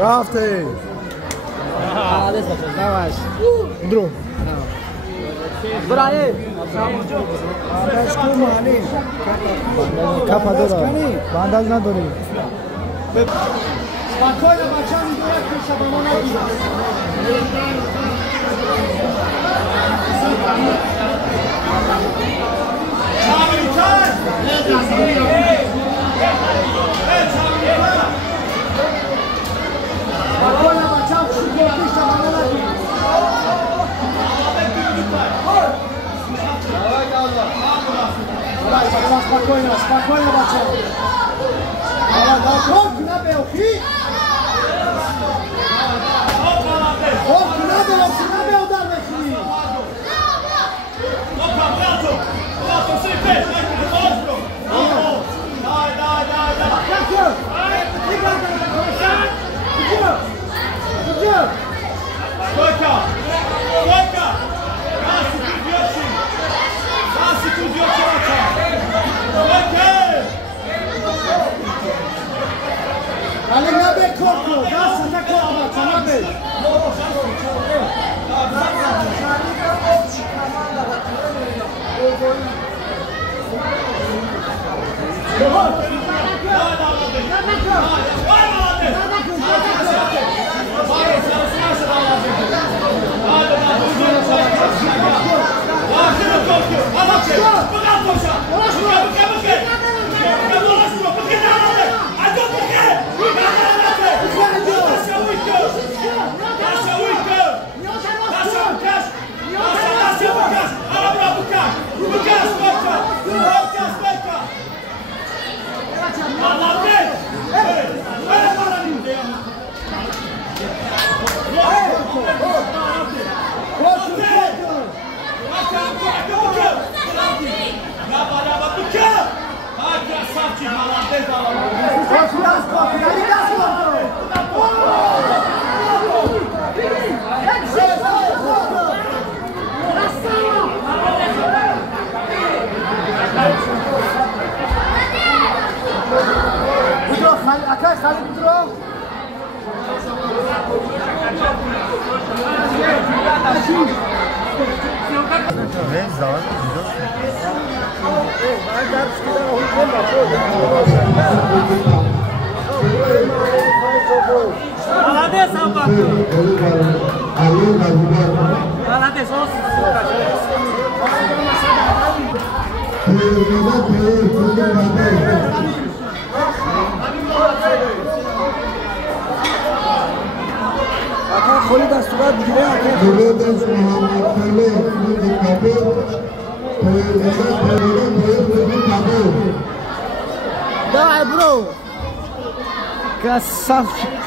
رفته نواش درو برای آدش کو مانی کپا داره بانداز نداری спокойно бачам идёт к шабану нагида спокойно бачам идёт к шабану нагида давай бачам спокойно спокойно бачам давай на белки Ale nabe korku, gasa na korku, co nabe? خالی دستورات میگیره دولت از محمد پله داعي برو كسف